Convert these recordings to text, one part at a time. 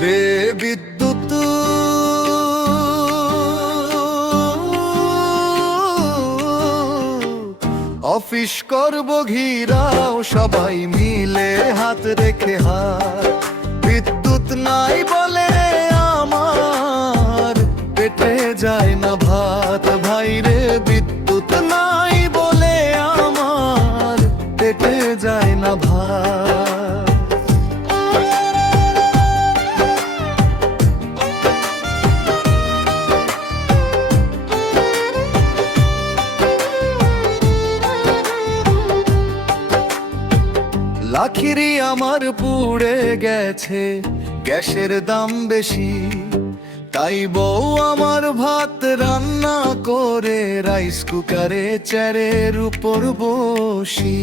বে বিদ্যুৎ অফিস করব ঘিরাও সবাই মিলে হাত রেখে হাত। বিদ্যুৎ নাই বলে আমার পেটে যায় না ভাত। ভাই রে বিদ্যুৎ নাই বলে আমার পেটে যায় না ভাত। লাখিরি আমার পুড়ে গেছে, গ্যাসের দাম বেশি, তাই বউ আমার ভাত রান্না করে রাইস কুকারে চেয়ারের উপর বসি।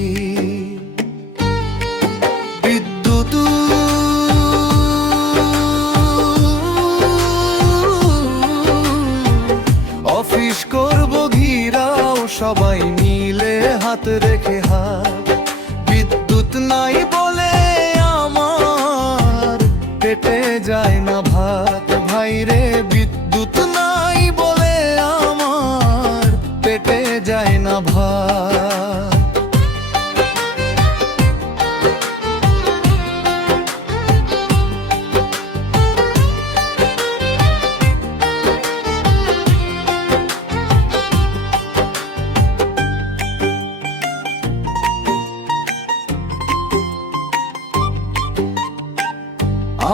বিদ্যুৎ অফিস করব ঘিরাও সবাই মিলে হাত রেখে হাত। বিদ্যুৎ নাই বলে আমার পেটে যায় না ভাত। ভাই রে বিদ্যুৎ নাই বলে আমার পেটে যায় না ভাত।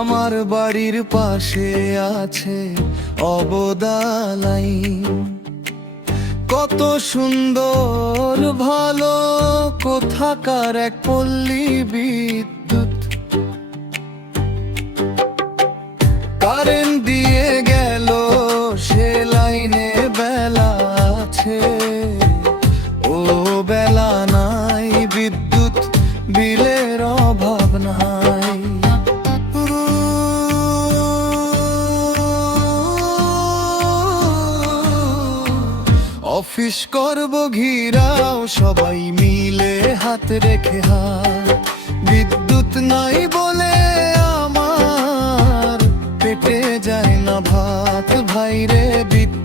আমার বাড়ির পাশে আছে অবদালাই, কত সুন্দর ভালো কোথাকার এক পল্লী বিদ্যুৎ। কারেন্ট দিয়ে গেল সে লাইনে বেলা আছে, ও বেলা নাই বিদ্যুৎ বিলের অভাব নাই। অফিস করব ঘিরাও সবাই মিলে হাত রেখে হাত। বিদ্যুৎ নাই বলে আমার পেটে যায় না ভাত। ভাই রে বিদ্যুৎ